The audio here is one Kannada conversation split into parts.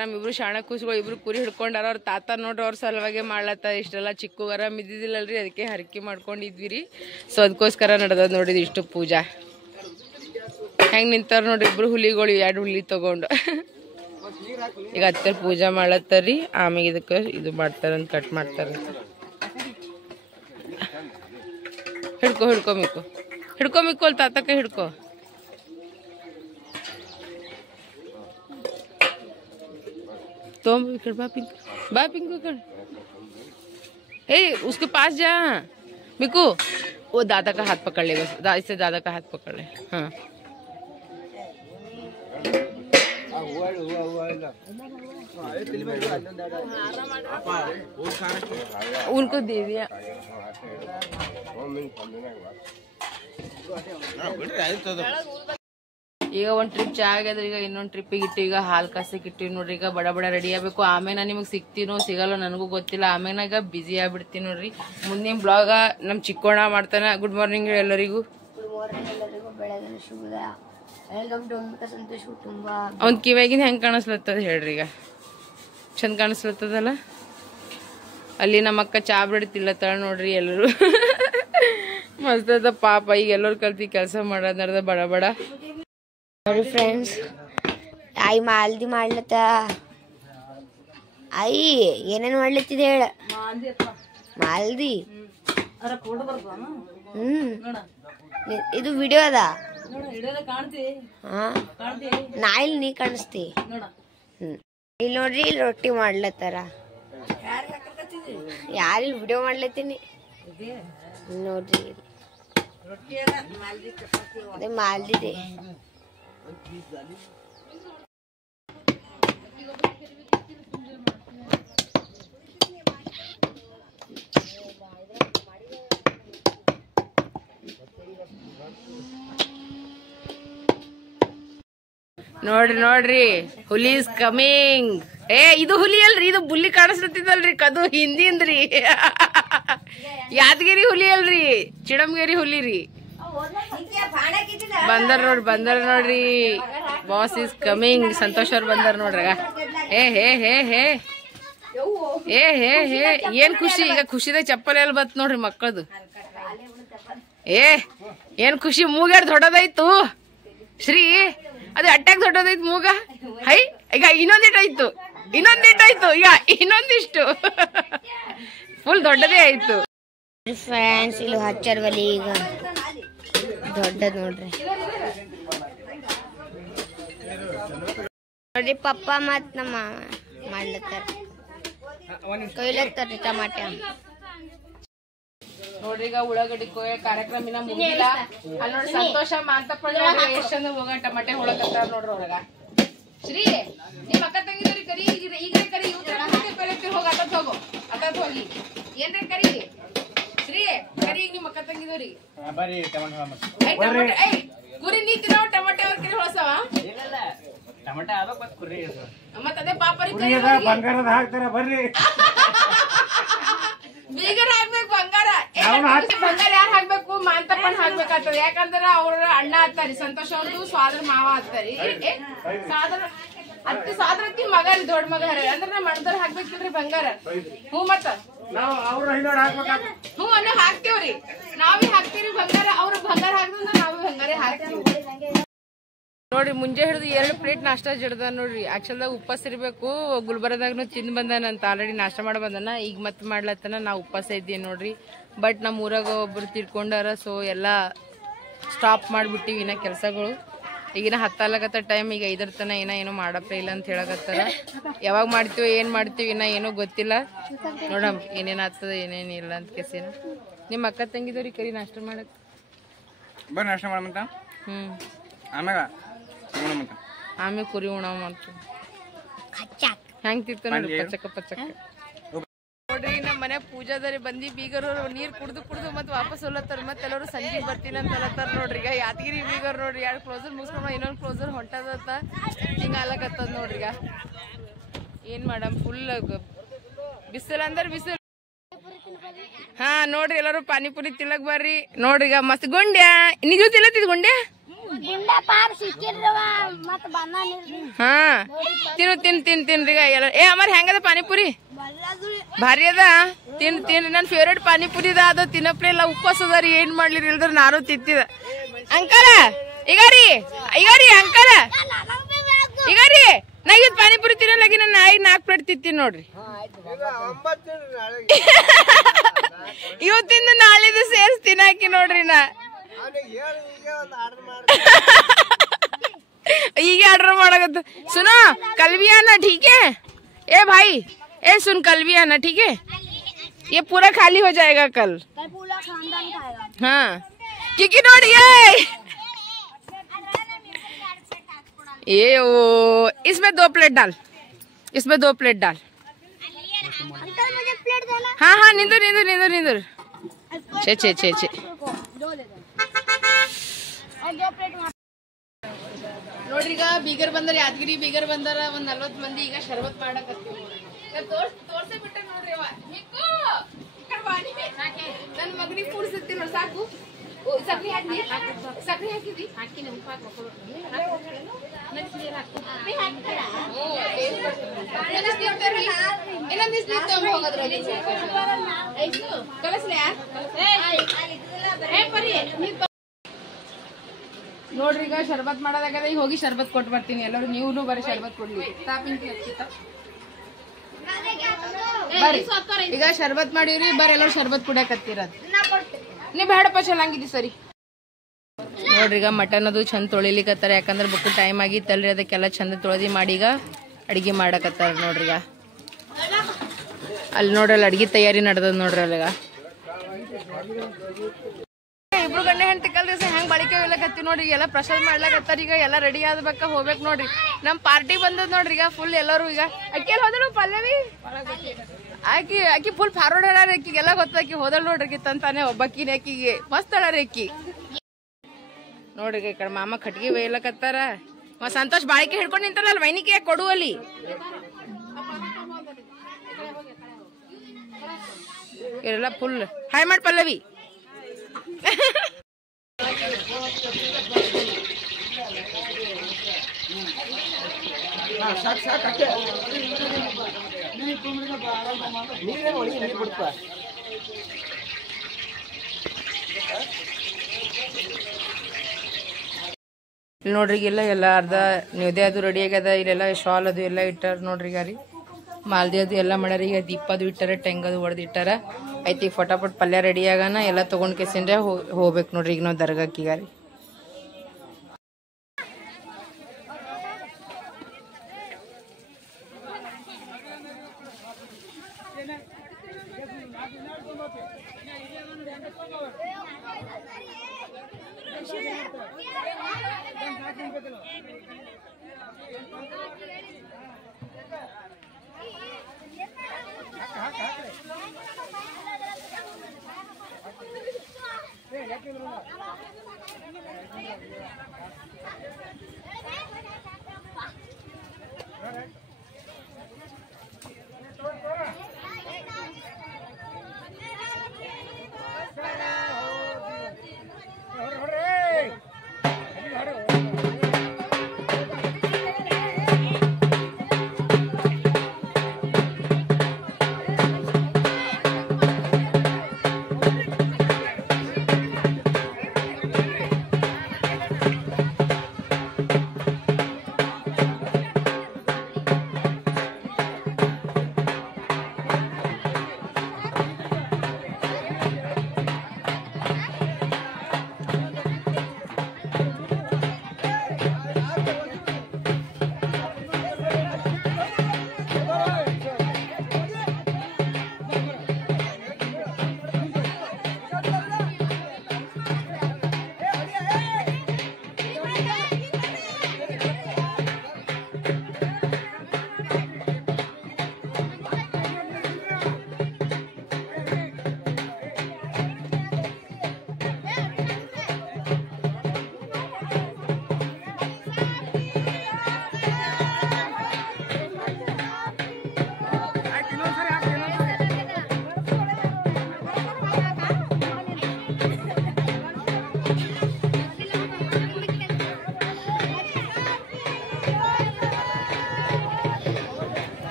ನಮ್ಮಿಬ್ರು ಶಾಣ ಕೂಸ್ಗಳು ಇಬ್ರು ಕುರಿ ಹಿಡ್ಕೊಂಡಾರ. ಅವ್ರ ತಾತ ನೋಡ್ರಿ ಅವ್ರ ಸಲುವಾಗಿ ಮಾಡ್ಲತ್ತಾರ. ಇಷ್ಟೆಲ್ಲ ಚಿಕ್ಕ ಆರಾಮ್ ಇದ್ದಿದ್ದಿಲ್ಲಲ್ರಿ, ಅದಕ್ಕೆ ಹರಕೆ ಮಾಡ್ಕೊಂಡಿದ್ವಿ ರೀ. ಸೊ ಅದಕ್ಕೋಸ್ಕರ ನಡೆದ ನೋಡಿದ್ವಿ ಇಷ್ಟು ಪೂಜಾ. ಹೆಂಗ್ ನಿಂತಾರ ನೋಡ್ರಿ ಇಬ್ರು ಹುಲಿಗಳು, 2 ಹುಲಿ ತಗೊಂಡು. ಈಗ ಅತ್ತೆ ಪೂಜಾ ಮಾಡ್ಲತ್ತಾರ್ರಿ. ಆಮೇಲೆ ಇದಕ್ಕೆ ಇದು ಮಾಡ್ತಾರಂತ, ಕಟ್ ಮಾಡ್ತಾರಂತ. ಹಿಡ್ಕೊ ಹಿಡ್ಕೊ ಮಿಕ್ಕು, ಹಿಡ್ಕೊ ಮಿಕ್ಕು, ಅಲ್ಲಿ ತಾತಕ್ಕೆ ಹಿಡ್ಕೊ. तो बा पिंकू कर ए उसके पास जा मिकू, वो दादा का हाथ पकड़ ले, बस इससे दादा का हाथ पकड़ ले. हाँ उनको दे दिया. ಈಗ ಒಂದು ಟ್ರಿಪ್ ಚಾ ಆಗ್ಯದ್ರಿ. ಈಗ ಇನ್ನೊಂದು ಟ್ರಿಪ್ಪಿಗೆ ಇಟ್ಟು ಈಗ ಹಾಲು ಕಾಸಕ್ಕೆ ಇಟ್ಟಿವಿ ನೋಡ್ರಿ. ಈಗ ಬಡ ಬಡ ರೆಡಿ ಆಗಬೇಕು. ಆಮೇಲೆ ನಿಮಗೆ ಸಿಗ್ತೀನೋ ಸಿಗಲ್ಲೋ ನನಗೂ ಗೊತ್ತಿಲ್ಲ. ಆಮೇಲೆ ಈಗ ಬಿಸಿ ಆಗ್ಬಿಡ್ತೀನಿ ನೋಡ್ರಿ. ಮುಂದಿನ ಬ್ಲಾಗ ನಮ್ಮ ಚಿಕ್ಕೋಣ ಮಾಡ್ತಾನೆ. ಗುಡ್ ಮಾರ್ನಿಂಗ್ ಎಲ್ಲರಿಗೂ. ಅವ್ನ ಕಿವ್ಯಾಗಿನ ಹೆಂಗೆ ಕಾಣಿಸ್ಲತ್ತದ ಹೇಳ್ರಿ. ಈಗ ಚಂದ ಕಾಣಿಸ್ಲತ್ತದಲ್ಲ. ಅಲ್ಲಿ ನಮ್ಮ ಅಕ್ಕ ಚಾ ಬಿಡ್ತಿಲ್ಲತ್ತಾಳ ನೋಡ್ರಿ. ಎಲ್ಲರೂ ಮಸ್ತ್ ಅದ ಪಾಪ. ಈಗ ಎಲ್ಲರೂ ಕಲ್ತಿ ಕೆಲಸ ಮಾಡೋದ್ ನಡ್ದ ಬಡ ಬಡ. ನೋಡಿ ಫ್ರೆಂಡ್ಸ್, ಆಯಿ ಮಾಲ್ದಿ ಮಾಡ್ಲತ್ತ. ಆಯಿ ಏನೇನು ಮಾಡ್ಲತ್ತಿದೆ ಹೇಳ. ಮಾಲ್ದಿ ಇದು ವಿಡಿಯೋ ಅದ. ನಾ ಇಲ್ಲಿ ನೀ ಕಾಣಿಸ್ತಿ. ಇಲ್ಲಿ ನೋಡ್ರಿ, ಇಲ್ಲಿ ರೊಟ್ಟಿ ಮಾಡ್ಲತ್ತಾರ. ಯಾರಿಲ್ಲಿ ವಿಡಿಯೋ ಮಾಡ್ಲತ್ತೀನಿ ನೋಡ್ರಿ. ಅದೇ ಮಾಲ್ದಿದೆ. ನೋಡ್ರಿ ನೋಡ್ರಿ, ಹುಲಿ ಇಸ್ ಕಮಿಂಗ್. ಇದು ಹುಲಿ ಅಲ್ರಿ, ಇದು ಬುಲ್ಲಿ ಕಾಣಿಸ್ಲತ್ತಿದಲ್ರಿ. ಕದು ಹಿಂದಿಂದ್ರಿ. ಯಾದಗಿರಿ ಹುಲಿ ಅಲ್ರಿ, ಚಿಡಮಗೇರಿ ಹುಲಿ ರೀ. ಬಂದರ್ ನೋಡ್ರಿ. Boss is coming. ಸಂತೋಷ್ ಅವ್ರು ಬಂದಾರ ನೋಡ್ರಿ. ಹೇ ಹೇ ಹೇ ಹೇ ಏ ಹೇ ಹೇ ಏನ್ ಖುಷಿ. ಈಗ ಖುಷಿದಾಗ ಚಪ್ಪಲಿ ಎಲ್ಲ ಬತ್ ನೋಡ್ರಿ ಮಕ್ಕಳದು. ಏನ್ ಖುಷಿ. ಮೂಗ್ಯಾಡ್ ದೊಡ್ಡದಾಯ್ತು ಶ್ರೀ. ಅದು ಅಟ್ಯಾಕ್ ದೊಡ್ಡದಾಯ್ತು ಮೂಗ. ಹೈ ಈಗ ಇನ್ನೊಂದಿಟ್ಟಾಯ್ತು. ಈಗ ಇನ್ನೊಂದಿಷ್ಟು ಫುಲ್ ದೊಡ್ಡದೇ ಆಯ್ತು. ಫ್ರೆಂಡ್ಸ್ ಇಲ್ಲಿ ಹಚ್ಚರ್ ಬಲಿ ಈಗ ದೊಡ್ಡದ್ ನೋಡ್ರಿ. ನೋಡ್ರಿ ಪಪ್ಪ ಮತ್ ನಮ್ಮ ಮಾಡ್ಲತ್ತಾರ, ಕೊಯ್ಲತ್ತಾರ ಟಮಾಟೆ. ನೋಡ್ರಿ ಈಗ ಉಳ್ಳಾಗಡ್ಡಿ ಕೊಯ್ಯ ಕಾರ್ಯಕ್ರಮ ಇನ್ನ ಮುಗಿಲ್ಲ. ಅಲ್ಲಿ ನೋಡ್ರಿ ಸಂತೋಷ ಮಾಂತಪ್ಪ ಎಷ್ಟ್ ಚಂದ ಹೋಗ ಟಮಾಟೆ ಹೊಳಕತ್ತಾರ ನೋಡ್ರಿ. ಒಳಗ ಶ್ರೀ ನಿಮ್ ಅಕ್ಕ ತಂಗಿದವ್ರಿ ಕರಿ. ಈಗ ಕರಿ ಹೋಗ ಅತ್ತ ಹೋಗಿ ಏನ್ರಿ ಕರಿ. ಶ್ರೀ ಕರಿ ಈಗ ನಿಮ್ ಅಕ್ಕ ತಂಗಿದವ್ರಿ ಕುರಿ ನೀತಿ ನಾವು ಟಮಾಟೆ ಅವ್ರ ಕರಿ ಹೊಳಸವ. ಮತ್ತ ಅದೇ ಪಾಪರಿ ಬಂಗಾರದ ಹಾಕ್ತಾರ ಬರ್ರಿ. ಬೀಗರ ಹಾಕ್ಬೇಕು ಬಂಗಾರ. ಬಂಗಾರ ಯಾರು ಹಾಕ್ಬೇಕು? ಮಾಂತಪ್ಪನ್ ಹಾಕ್ಬೇಕಾಗ್ತದ. ಯಾಕಂದ್ರ ಅವ್ರ ಅಣ್ಣ ಹತ್ತಾರಿ, ಸಂತೋಷ್ ಅವ್ರದ್ದು ಸ್ವಾದ್ರ ಮಾವ ಹತ್ತಾರಿ. ಸಾದ್ರತಿ ಮಗ ರೀ, ದೊಡ್ಡ ಮಗ ಹರ ಅಂದ್ರ ನಮ್ ಅಣ್ಣದವ್ರ ಹಾಕ್ಬೇಕಿಲ್ರಿ ಬಂಗಾರ. ಹ್ಞೂ ಮತ್ತ ಹ್ಞೂ ಅನ್ನೋ ಹಾಕ್ತೇವ್ರಿ. ನಾವೇ ಹಾಕ್ತಿವ್ರಿ ಬಂಗಾರ. ಅವ್ರ ಬಂಗಾರ ಹಾಕ್ದಂದ್ರ ನಾವೇ ಬಂಗಾರ ಹಾಕ್ತಿವಿ ನೋಡ್ರಿ. ಮುಂಜೆ ಹಿಡಿದು 2 ಪ್ಲೇಟ್ ನಾಷ್ಟಾ ಜಡ್ದ ನೋಡ್ರಿ. ಆಕ್ಚುಲ್ದಾಗ ಉಪವಾಸ ಇರ್ಬೇಕು. ಗುಲ್ಬರ್ಗದಾಗನು ತಿಂದ್ ಬಂದಾನಂತ, ಆಲ್ರೆಡಿ ನಾಷ್ಟ ಮಾಡಿ ಬಂದಾನ. ಈಗ ಮತ್ತೆ ಮಾಡ್ಲತ್ತನ. ನಾ ಉಪವಾಸ ಇದ್ದೀವಿ ನೋಡ್ರಿ. ಬಟ್ ನಮ್ಮ ಊರಾಗ ಒಬ್ರು ತಿರ್ಕೊಂಡಾರ. ಸೊ ಎಲ್ಲ ಸ್ಟಾಪ್ ಮಾಡ್ಬಿಟ್ಟಿವಿ ಇನ್ನ ಕೆಲ್ಸಗಳು. ಈಗಿನ 10 ಟೈಮ್. ಈಗ 5 ತನ ಏನೋ ಮಾಡಪ್ಪ ಇಲ್ಲ ಅಂತ ಹೇಳಕತ್ತಾರ. ಯಾವಾಗ ಮಾಡ್ತೀವಿ ಏನ್ ಮಾಡ್ತೀವಿ ಇನ್ನ ಏನೋ ಗೊತ್ತಿಲ್ಲ. ನೋಡಮ್ ಏನೇನ್ ಆಗ್ತದ ಏನೇನಿಲ್ಲ ಅಂತ ಕೆಸಿನ. ನಿಮ್ಮ ಅಕ್ಕ ತಂಗಿದವ್ರಿ ಕರಿ ನಾಷ್ಟ ಮಾಡಕ್ ಬರ್ರಿ ನಾಷ್ಟ ಮಾಡಮಂತ. ಆಮೇಲೆ ಕುರಿ ಉಣವ್ ಮಾಡ್ತೀವಿ. ಹೆಂಗ್ ತಿರ್ತ ನೋಡ್ರಿ ಪಚಕ. ನೋಡ್ರಿ ನಮ್ಮ ಮನೆ ಪೂಜಾದಾರಿ ಬಂದಿ ಬೀಗರು ನೀರ್ ಕುಡ್ದು ಮತ್ತೆ ವಾಪಸ್ ಹೊಲತ್ತಾರ. ಮತ್ತೆ ಎಲ್ಲರೂ ಸಂಜೆ ಬರ್ತೀನಿ ಅಂತ ಹೇಳತ್ತಾರ ನೋಡ್ರಿ. ಈಗ ಯಾದಗಿರಿ ಬೀಗರ್ ನೋಡ್ರಿ 2 ಕ್ಲೋಸರ್ ಮುಗಿಸ್ಕೊಂಡ್ ಇನ್ನೊಂದು ಕ್ಲೋಸರ್ ಹೊಂಟದತ್ತ. ಹಿಂಗ ಆಗ್ಲಕತ್ತದ ನೋಡ್ರಿ. ಈಗ ಏನ್ ಮಾಡಮ್, ಫುಲ್ ಬಿಸಿಲು ಅಂದ್ರೆ ಬಿಸಿಲು. ಹಾ ನೋಡ್ರಿ ಎಲ್ಲರೂ ಪಾನಿಪುರಿ ತಿನ್ನಕ್ ಬರ್ರಿ ನೋಡ್ರಿ. ಈಗ ಮಸ್ತ್ ಗುಂಡ್ಯಾ. ನಿಜ ತಿಲ್ಲತ್ತಿದ್ ಗುಂಡ್ಯಾ ಹಾ ತಿನ್ರಿ ಎಲ್ಲ. ಏ ಅಮರ್ ಹೆಂಗದ ಪಾನಿಪುರಿ? ಭಾರಿ ಅದ. ತಿನ್ರಿ. ನನ್ ಫೇವ್ರೇಟ್ ಪಾನಿಪುರಿ ಅದ. ತಿನ್ನಪ್ಲೆ ಎಲ್ಲ ಉಪವಾಸ ಅದ ರೀ. ಏನ್ ಮಾಡ್ಲಿರಿ ಇಲ್ದ್ರ ನಾನು ತಿಂತಿದ. ಅಂಕಲ ಈಗ ರೀ ಅಂಕಲ ಈಗ ರೀ ನಾ ಇವತ್ತು ಪಾನಿಪುರಿ ತಿನ್ನಲಾಗಿ ನನ್ನ 4 ಪ್ಲೇಟ್ ತಿಂತೀನಿ ನೋಡ್ರಿ. ಇವತ್ತಿಂದ ನಾಳಿದ್ದು ಸೇರ್ಸ್ ತಿನ್ನಾಕಿ ನೋಡ್ರಿ. ನಾ ಈಗ ಆರ್ಡರ್ ಮಾಡಕತ್ತ. सुनो कल भी आना ठीक है? ए भाई सुन कल भी आना ठीक है? ये पूरा खाली हो जाएगा कल पूरा खानदान खाएगा. हाँ क्योंकि नोड़िए ये वो इसमें 2 प्लेट डाल. मुझे प्लेट देना. हाँ निंदर छे ನೋಡ್ರಿ. ಈಗ ಬೀಗರ್ ಬಂದಾರ, ಯಾದಗಿರಿ ಬೀಗರ್ ಬಂದಾರ. ಒಂದ್ 40 ಮಂದಿ ಈಗ ಶರ್ಬತ್ ಮಾಡಕತ್ತೀವಿ. ತೋರ್ಸೇ ಬಿಟ್ಟ ನೋಡ್ರಿ. ನನ್ ಮಗನಿಗೆ ಕೂಡ್ಸತ್ತಿ ನೋಡಿ. ಸಾಕು. ಸಕ್ರಿ ಹಾಕಿದಿ ನೋಡ್ರಿ. ಈಗ ಶರ್ಬತ್ ಮಾಡೋದಾಗದ. ಈಗ ಹೋಗಿ ಶರ್ಬತ್ ಕೊಟ್ಟು ಬರ್ತೀನಿ. ಎಲ್ಲರೂ ನೀವು ಬರೀ ಶರ್ಬತ್ ಕೊಡ್ಲಿ. ಬರ್ರಿ ಈಗ ಶರ್ಬತ್ ಮಾಡಿವ್ರಿ. ಬರ್ರಿ ಎಲ್ಲರೂ ಶರ್ಬತ್ ಕುಡಿಯಕತ್ತೀರದ್. ನೀ ಬೇಡಪ್ಪ ಚಲಂಗಿದಿ ಸರಿ. ನೋಡ್ರಿ ಈಗ ಮಟನ್ ಅದು ಚಂದ ತೊಳಿಲಿಕತ್ತಾರ. ಯಾಕಂದ್ರೆ ಬುಕ್ಕು ಟೈಮ್ ಆಗಿತ್ತಲ್ರಿ. ಅದಕ್ಕೆಲ್ಲ ಚಂದ ತೊಳೆದಿ ಮಾಡಿ ಈಗ ಅಡಿಗೆ ಮಾಡಕತ್ತಾರ ನೋಡ್ರಿ. ಈಗ ಅಲ್ಲಿ ನೋಡ್ರಿ ಅಡ್ಗಿ ತಯಾರಿ ನಡೆದದ ನೋಡ್ರಿ. ಅಲ್ಲಿಗ ಇಬ್ರು ಗಂಡ ಹೆಂಡತಿ ಕಲ್ರಿ ಹೆಂಗ್ ಬಾಳಿಕೆ ಹೋಗ್ಲಕತ್ತಿ ನೋಡ್ರಿ. ಎಲ್ಲ ಪ್ರಸಾದ ಮಾಡ್ಲಕತ್ತಾರ. ಈಗ ಎಲ್ಲ ರೆಡಿ ಆದ್ಬೇಕ ಹೋಗ್ಬೇಕು ನೋಡ್ರಿ. ನಮ್ ಪಾರ್ಟಿ ಬಂದದ್ ನೋಡ್ರಿ. ಈಗ ಫುಲ್ ಎಲ್ಲರೂ ಈಗ ಅಕ್ಕಿ ಹೋದಳು ಪಲ್ಲವಿ ಆಕಿ ಫುಲ್ ಫಾರ್ವರ್ಡ್ ಹೇಳಾರ. ಆಕಿಗೆಲ್ಲ ಗೊತ್ತಾಕಿ ಹೋದಳು ನೋಡ್ರಿ. ತಂತಾನೆ ಒಬ್ಬಕ್ಕಿನ ಆಕಿಗೆ ಮಸ್ತ್ ಅಳಾರಿ ಆಕಿ ನೋಡ್ರಿ. ಈ ಕಡೆ ಮಾಮ ಕಟ್ಗಿ ಬೇಯ್ಲಕತ್ತಾರ. ಸಂತೋಷ್ ಬಾಳಿಕೆ ಹಿಡ್ಕೊಂಡು ನಿಂತಾರಲ್ಲ ವೈನಿಕೆ ಕೊಡು ಅಲ್ಲಿ. ಇವರೆಲ್ಲ ಫುಲ್ ಹಾಯ್ ಮಾಡಿ ಪಲ್ಲವಿ. ನೋಡ್ರಿ ಎಲ್ಲ ಅರ್ಧ ನ್ಯೂದೆ ಅದು ರೆಡಿ ಆಗ್ಯದ. ಇಲ್ಲೆಲ್ಲ ಶಾಲ್ ಅದು ಎಲ್ಲ ಇಟ್ಟಾರ ನೋಡ್ರಿ. ಗಾರಿ ಮಾಲ್ದಿ ಅದು ಎಲ್ಲ ಮಾಡ್ಯಾರ. ಈಗ ದೀಪ ಅದು ಇಟ್ಟಾರ. ಟೆಂಗ್ ಅದು ಹೊಡೆದಿಟ್ಟಾರ. ಐತಿ ಫಟಾಫಟ್ ಪಲ್ಯ ರೆಡಿ ಆಗಾನ ಎಲ್ಲ ತಗೊಂಡ್ ಕೆಸಿಂದ್ರೆ ಹೋಗ್ಬೇಕು ನೋಡ್ರಿ. ಈಗ ನಾವು ದರ್ಗಾಕಿಗಾರಿ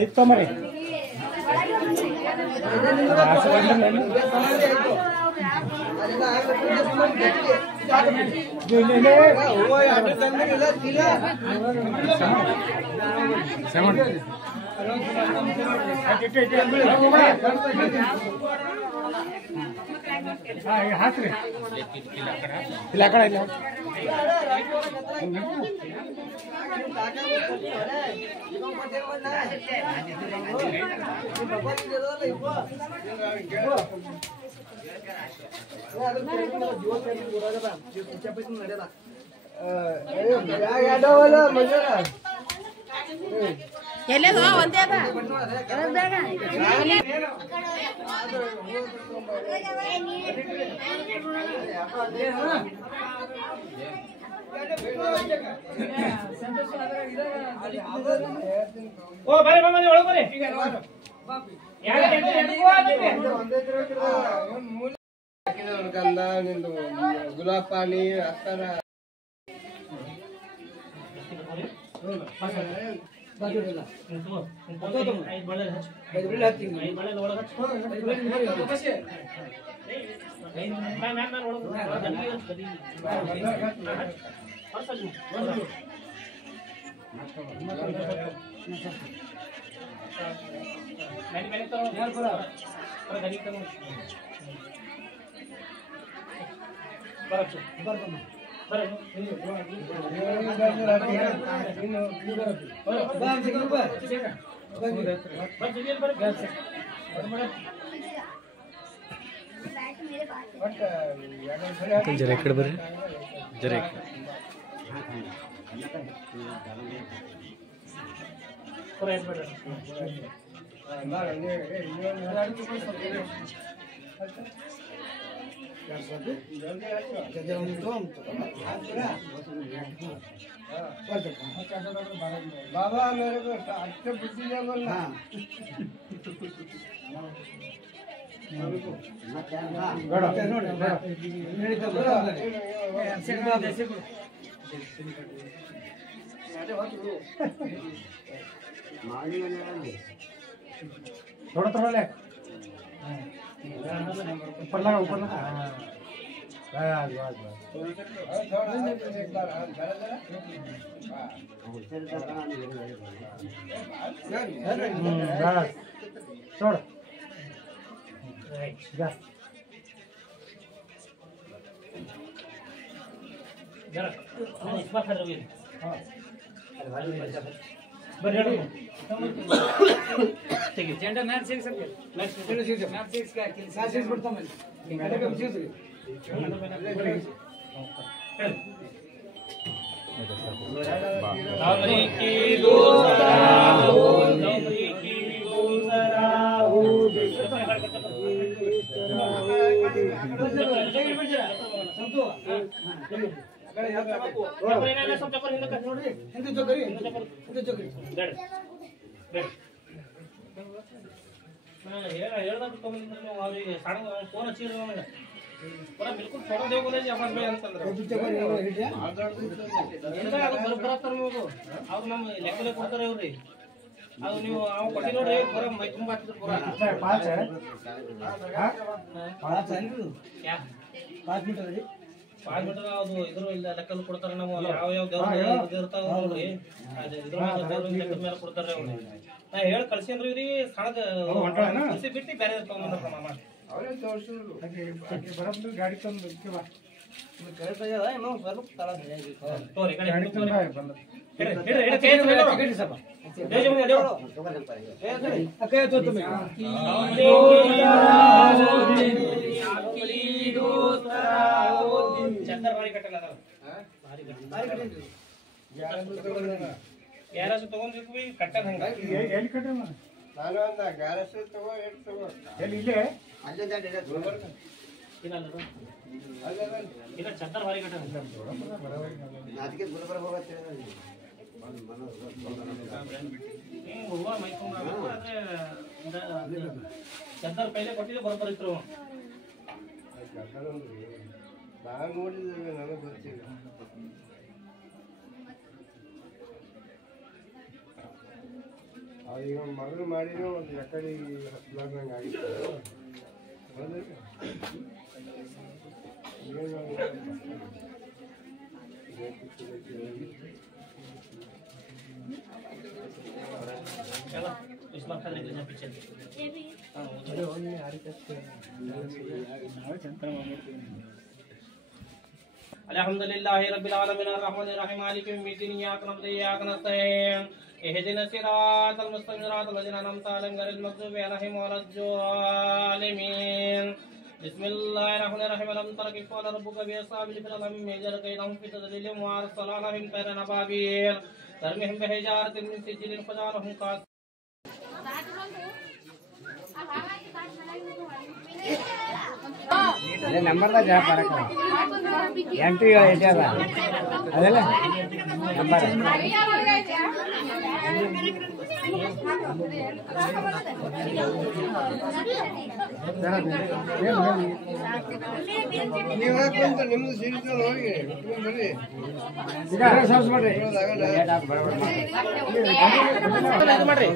ಇತ್ತು ಮರಿ ಹಾಕ್ರಿ ಇಲ್ಲ ಕಡೆ ಇಲ್ಲ ಎಲ್ಲದ ಒಂದೇ ಓ ಬರೀ ಮನೆ ಒಳಗೆ ಬರೀ ಗುಲಾಬ್ ಪಾನಿ ಅತ್ತರ जरा इकडे बरे जरा बाबा मेरे को अच्छा बुद्धि है बोलना थोड़ा थोड़ा ले ऊपर लगा ऊपर लगा बस बस बस एक बार बस छोड़ जा जरा इस बार खड़े रहिए हां ठीक है जेंडर मैच 6 सर मैच 6 का मैच 6 पड़ता मैं मैंने कब चीज हमरी की दूसरा हो हमरी की दूसरा हो फोन अच्छी बिल्कुल छोड़ दे बोले ಬರಬರ ನೀವು ಅವ್ರು ನಮ್ಮ ಲೆಕ್ಕಲೆ ಕೊಡ್ತಾರೆ ಅವ್ರಿ ಅದು ನೀವು ಅವ ಕೊಟ್ಟಿ ನೋಡ್ರಿ ಪೂರ ಮೈ ತುಂಬಾ ಪೂರ 5 है हां 5 है क्या 5 मीटर है 5 मीटर ಅದು ಇದ್ರು ಇಲ್ಲ ಲೆಕ್ಕಲು ಕೊಡ್ತಾರೆ ನಾವು ಯಾವ ಯಾವ ದೇವ್ರ ಇರ್ತಾವ ನೋಡ್ರಿ ಅದು ಇದ್ರ ಲೆಕ್ಕದ ಮೇಲೆ ಕೊಡ್ತಾರೆ ಅವ್ರು ನಾ ಹೇಳಿ ಕಳ್ಸಿನ್ರಿ ಇವ್ರಿ ಸಣದ ಕಳ್ಸಿ ಬಿಟ್ಟು ಬೇರೆ ತಗೊಂಡ್ರ ಮಾಮ ಅವರೇ ತೋರಿಸಿದ್ರು बराबर गाड़ी ತಂದು ಇದಕ್ಕೆ ಬಾ ಕರೆಕ್ಟ್ ಆಗಿದೆ ಏನೋ ಸ್ವಲ್ಪ ತಳ ತೋರಿ गाड़ी ತಂದು ಬಂದ टिकट सब दे जो मुझे अके तो तुम्हें चंदर भारी कटल अदा भारी कटल ग्यारह तಗೊಂಡಿದ್ವಿ भी कटल हंग ಎಲ್ಲಿ ಕಟ್ಟಲ್ಲ ನಾನು ಅಂದ 1100 ತಗೋ 8 ತಗೋ ಎಲ್ಲಿ ಇಲ್ಲೇ ಅಲ್ಲೇ ದಾಡಿ ಗುಲ್ಬರ್ಗ ಇಲ್ಲ ಚಂದರ್ ಭಾರಿ ಕಟಲ್ ಅದಕ್ಕೆ ಗುಲ್ಬರ್ಗ ಹೋಗುತ್ತೆ हुआ मैं चंदर पहले ಕೊಟ್ಟಿದ್ದೆ ಬರಬರ ಇತ್ತು ನಾನು ನೋಡಿದ್ರೆ ನನಗೆ ಗೊತ್ತಿಲ್ಲ. ಈಗ ಮಗಳು ಮಾಡಿರೋ ಒಂದು ಎಕಡೆ ಹಸ್ಲಾರ್ದಂಗೆ ಆಗಿತ್ತು. अल्हम्दुलिल्लाहि रब्बिल आलमीन अर्रहमानिर रहीम मालिकि यौमिद्दीन इय्याका नअबुदु व इय्याका नस्तईन इहदिनस सिरातल मुस्तक़ीम सिरातल लज़ीना अनअमता अलैहिम गैरिल मग़्ज़ूबि अलैहिम वलद्दालिमीन बिस्मिल्लाहिर रहमानिर रहीम अलम तरा कैफ़ फ़अल रब्बुका बिअस्हाबिल फ़ील अलम यजअल कैदहुम फ़ी तज़लीलिम व अरसला अलैहिम तैरन अबाबील तरमीहिम बिहिजारतिन मिन सिज्जिलिन फ़जअलहुम कास ನಂಬರ್ದ ಜಾಬ್ ಬರಕ 8 7 ಅದ ಅದಲ್ಲ ನಂಬರ್ ನೀವು ಹಾಕೊಂತ ನಿಮ್ದು ಸೀರಿಯಸ್ ಹೋಗಿ ಬರ್ರಿ. ಈಗ ಸರ್ಚ್ ಮಾಡ್ರಿ ಲೇಟ್ ಆಗ ಬರಬಾರ ಮಾಡ್ರಿ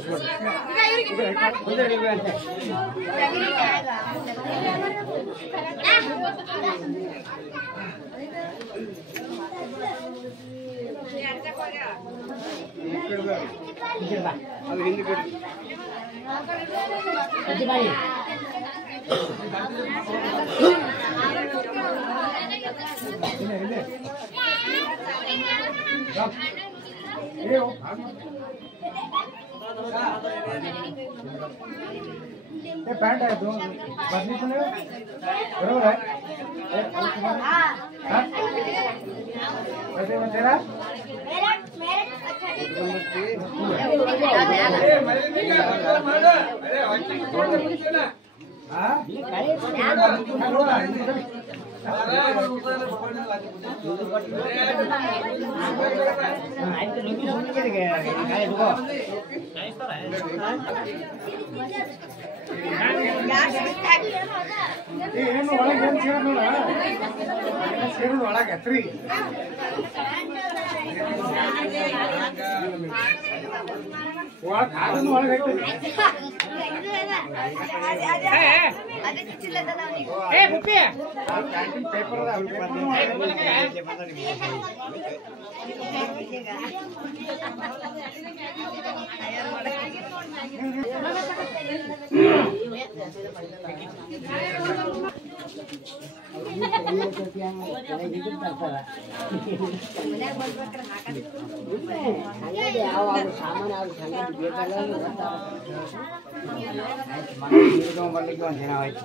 ಅದು ಹಿಂದೆ ಬಿಡಿ. ಪ್ಯಾಂಟ್ ಆಯ್ತು ಬದಲಿಸಲು ಬರೋಬರ ಮತ್ತೇರಾ ಏನು ಒಳಗೆ ಏನು ಸೇರೋದು ಒಳಗೆ ಹತ್ರಿ ಒಳಗೆ ಪೇಪರ್ ಬರ್ಲಿಕ್ಕೆ ಒಂದು ದಿನ ಆಯ್ತು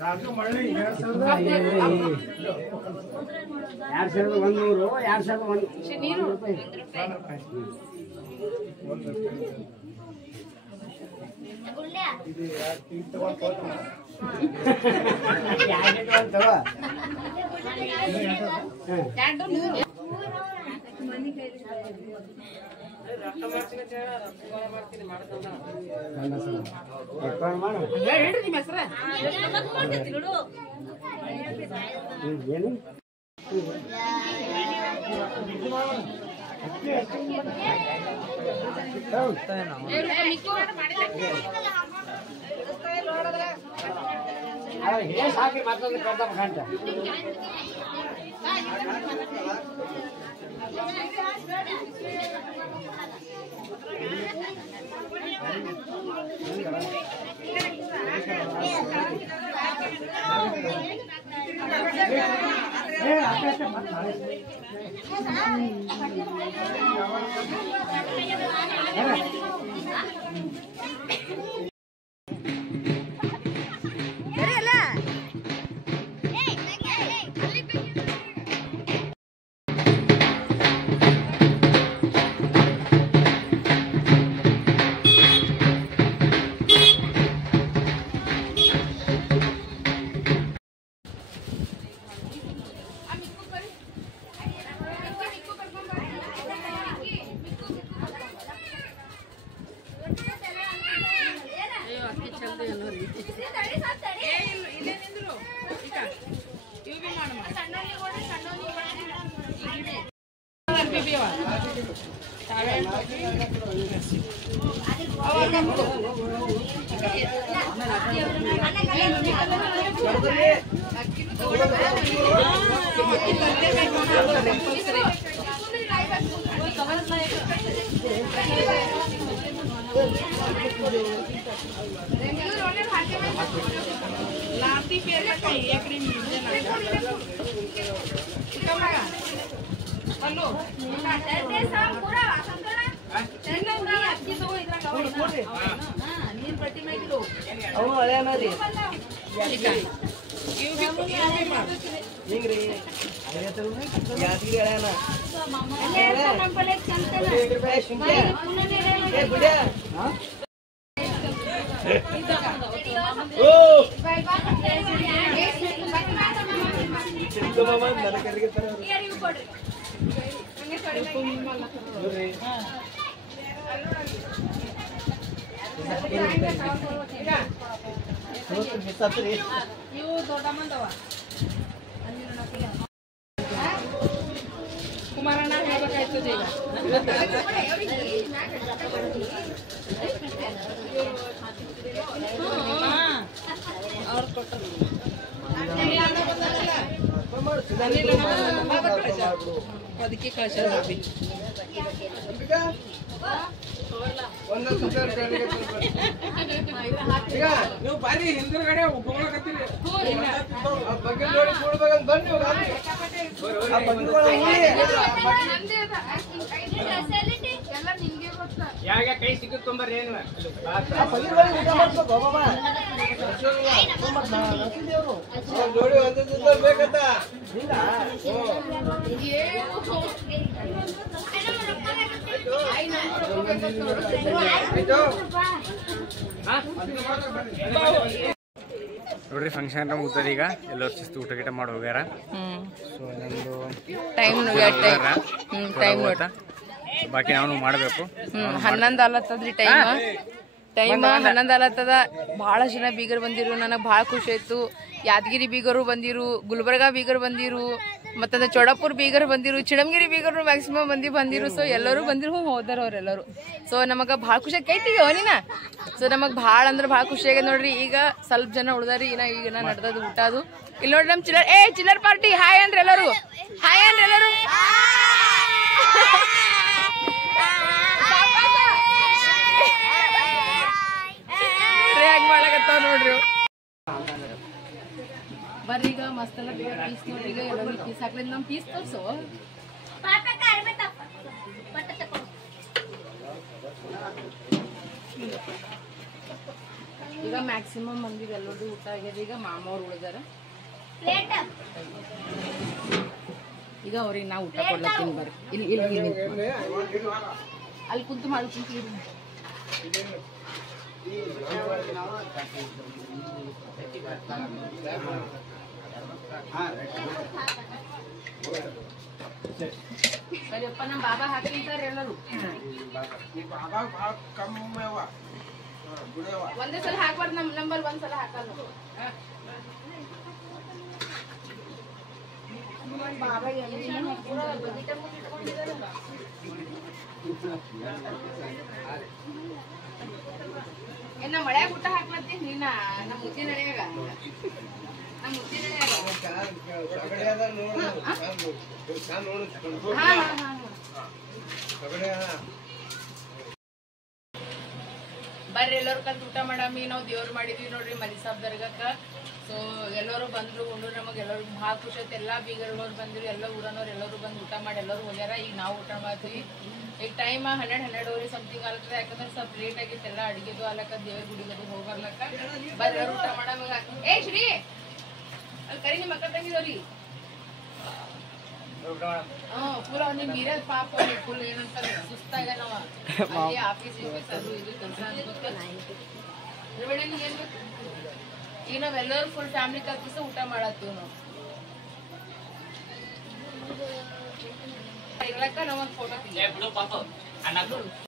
ನಾನು ಮಳ್ಳಿ 2100 2100 ರೂಪಾಯಿ ಇದು ಯಾಕೆ ತಗೊಂಡು ಏನು ಸಾಕಿ ಮತ್ತೊಂದು ಕರ್ದ ಗಂಟ ಕುಮಾರಣ್ಣ ಹೇಳ್ಬೇಕಾಯ್ತದೆ ಈಗ ಅವ್ರು ಕೊಟ್ಟರು ಅದಕ್ಕೆ ಕಳ್ಸೋದು ನೀವು ಬಾರಿ ಹಿಂದಿರುಗಡೆ ಒಪ್ಕೊಳ್ಳಕತ್ತೀರಿ ಬಗ್ಗೆ ನೋಡಿ ಕೂಡ್ಬೇಕಂತ ಬನ್ನಿ ಯಾಗ ಕೈ ಸಿಕ್ಕುತ್ತೊಂಬರ್ರಿ ಏನು ನೋಡಿ ಒಂದೇ ಬೇಕಂತ ನೋಡ್ರಿ ಫಂಕ್ಷನ್ ಮುಗ್ದದ ಈಗ ಎಲ್ಲರೂ ಶಿಸ್ತು ಊಟ ಗಿಟ ಮಾಡಿ ಹೋಗ್ಯಾರ ಸೊ ನಮ್ದು ಟೈಮ್ ಬಾಕಿ ನಾವು ಮಾಡಬೇಕು 11 ಅಲತ್ತದ್ರಿ ಟೈಮ್ 11 ಅಲತ್ತದ. ಬಹಳ ಜನ ಬೀಗರು ಬಂದಿರು, ನನಗೆ ಬಹಳ ಖುಷಿ ಆಯ್ತು. ಯಾದಗಿರಿ ಬೀಗರು ಬಂದಿರು, ಗುಲ್ಬರ್ಗಾ ಬೀಗರು ಬಂದಿರು, ಮತ್ತಂದ್ರೆ ಚೋಡಪುರ್ ಬೀಗರು ಬಂದಿರು, ಚಿಡಮಗಿರಿ ಬೀಗರು ಮ್ಯಾಕ್ಸಿಮಮ್ ಬಂದಿರು. ಸೊ ಎಲ್ಲರೂ ಬಂದಿರು, ಹೋದಾರ ಅವ್ರೆಲ್ಲರೂ. ಸೊ ನಮಗೆ ಭಾಳ ಖುಷಿ ಕೈತಿಗೆ ಅವನಿನ. ಸೊ ನಮಗೆ ಭಾಳ ಅಂದ್ರೆ ಭಾಳ ಖುಷಿ ಆಗ್ಯದ ನೋಡ್ರಿ. ಈಗ ಸ್ವಲ್ಪ ಜನ ಉಳ್ದಾರಿ, ಈಗ ನಡ್ದದು ಊಟ ಅದು. ಇಲ್ಲಿ ನೋಡ್ರಿ ನಮ್ಮ ಚಿಲ್ಲರ್ ಪಾರ್ಟಿ ಹಾಯ್ ಅಂದ್ರೆ ಎಲ್ಲರೂ ಮಾಡಕತ್ತಾವ ನೋಡ್ರಿ. ಬರ್ರಿ ಈಗ ಮಸ್ತ್ ಎಲ್ಲ ಪೀಸ್ ನೋಡ್ರಿ. ಈಗ ಎಲ್ಲರೂ ಪೀಸ್ ಹಾಕ್ಲಿಲ್ಲ, ನಮ್ಮ ಪೀಸ್ ತೋರ್ಸು. ಈಗ ಮ್ಯಾಕ್ಸಿಮಮ್ ಮಂದಿಗೆ ಎಲ್ಲರೂ ಊಟ ಆಗ್ಯದ. ಈಗ ಮಾಮವ್ರು ಉಳಿದಾರ. ಈಗ ಅವ್ರಿಗೆ ನಾವು ಊಟ ಕೊಡ್ಲತ್ತೀನಿ ಬರ್ರಿ. ಇಲ್ಲಿ ಅಲ್ಲಿ ಕುಂತು ಮಾಡ್ಕೊಂತೀವಿ. ಸರಿಯಪ್ಪ, ನಮ್ಮ ಬಾಬಾ ಹಾಕಿರ್ತಾರೆ ಎಲ್ಲರೂ. ಒಂದೇ ಸಲ ಹಾಕ್ಬಾರ್ದು, ನಮ್ಮ ನಂಬರ್ ಒಂದ್ಸಲ ಹಾಕಲ್ಲ. ಏನ ಮಳ್ಯಾಗ ಊಟ ಹಾಕ್ಲತ್ತೀನಿ ನೀನ ನಮ್ಮ ಮುದ್ದಿನ ನಡೆಯಾಗ. ಬರ್ರಿ ಎಲ್ಲರೂ ಕಲ್ತು ಊಟ ಮಾಡಾಮಿ. ನಾವು ದೇವ್ರು ಮಾಡಿದ್ವಿ ನೋಡ್ರಿ ಮಲಿ ಸಾಬ್ ದರ್ಗಕ್ಕ. ಸೊ ಎಲ್ಲರೂ ಬಂದ್ರು, ಉಂಡ್ರು. ನಮಗೆ ಎಲ್ಲರಿಗೂ ಭಾಳ ಖುಷಿ ಆಯ್ತು. ಎಲ್ಲ ಬೀಗರ್ನವ್ರು ಬಂದಿರು, ಎಲ್ಲ ಊರನವ್ರು ಎಲ್ಲರೂ ಬಂದು ಊಟ ಮಾಡಿ ಎಲ್ಲರೂ ಹೋಗ್ಯಾರ. ಈಗ ನಾವು ಊಟ ಮಾಡ್ತೀವಿ. ಈಗ ಟೈಮ್ 12:30 ಸಮಥಿಂಗ್ ಆಗ್ತದೆ. ಯಾಕಂದ್ರೆ ಸ್ವಲ್ಪ ಲೇಟ್ ಆಗಿತ್ತು, ಎಲ್ಲ ಅಡಿಗೆದು ಅಲ್ಲಕ್ಕ, ದೇವ್ರ ಗುಡಿಗದು ಹೋಗಿ ಬರ್ಲಕ್ಕ. ಬರ್ರಿ ಎಲ್ಲರೂ ಊಟ ಮಾಡಾಮ. ಏ ಶ್ರೀ, ಅಲ್ಲಿ ಕರಿ ನಿಮ್ಮ ಅಕ್ಕ ತಂಗಿದವ್ರಿ. ಫುಲ್ ಅವ್ನಿಗೆ ಮೀರದ ಪಾಪ, ಫುಲ್ ಏನಂತಾರೆ ಸುಸ್ತಾಗ ನಾವ ಅಲ್ಲಿ ಆಫೀಸ್ ಅದು ಇದು ಕೆಲಸ ಏನ್ ಬೇಕು. ಈಗ ನಾವೆಲ್ಲರೂ ಫುಲ್ ಫ್ಯಾಮಿಲಿ ಕಲ್ಪಿಸ ಊಟ ಮಾಡತ್ತೀವಿ ನಾವು. ಇರ್ಲಕ್ಕ ನಾವೊಂದು ಫೋಟೋ